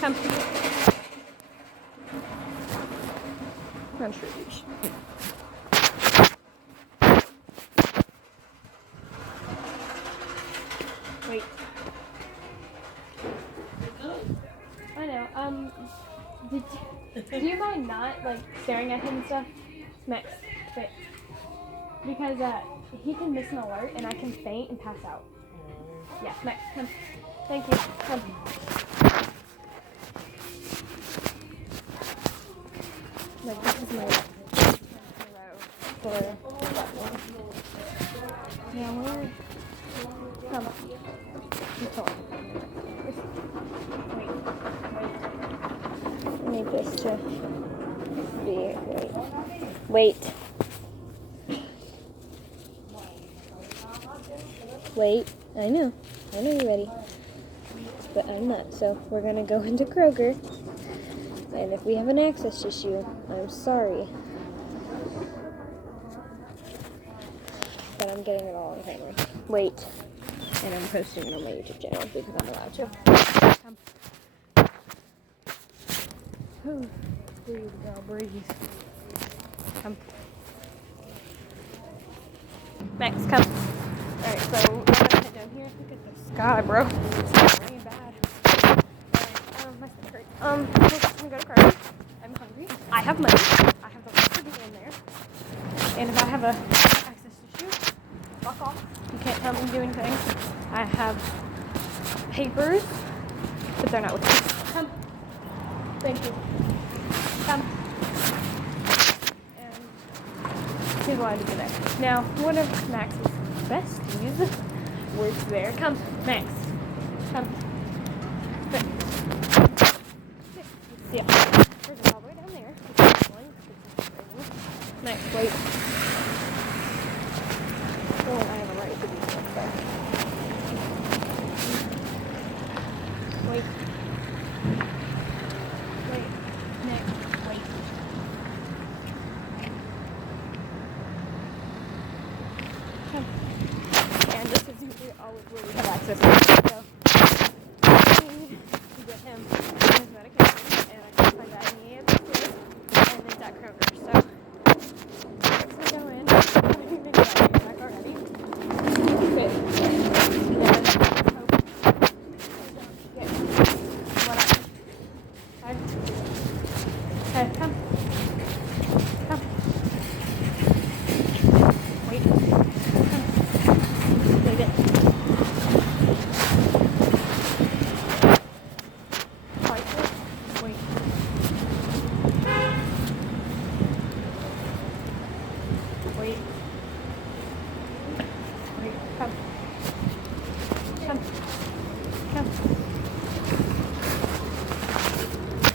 Come. Contribution. Wait. I know. Do you mind not like staring at him and stuff? Max, wait. Because he can miss an alert and I can faint and pass out. Yeah, Max, come. Thank you. Come. Like this is my for yeah, where? Come. You talk. Wait. I need this to be wait. Wait. I know you're ready. But I'm not, so we're gonna go into Kroger. And if we have an access issue, I'm sorry. But I'm getting it all on camera. Wait. And I'm posting it on my YouTube channel because I'm allowed to. Come. Breathe, girl, breathe. Come. Max, come. Alright, so we're gonna head down here. Look at the sky, bro. It's raining bad. Alright, my stomach hurts. We're just gonna go to Kroger. I'm hungry. I have money. I have the right to be in there. And if I have a access issue, fuck off. You can't tell me to do anything. I have papers, but they're not with me. Come. Thank you. Come. And he's allowed to be there. Now, one of Max's besties works there. Come, Max. Come. Sit. Yeah. We're going all the way down there. Max, wait. Oh, I have a right to be stuff there. Wait. Wait. Max, wait. Come. And this is usually always where we have access to. So, we need to get him his medication.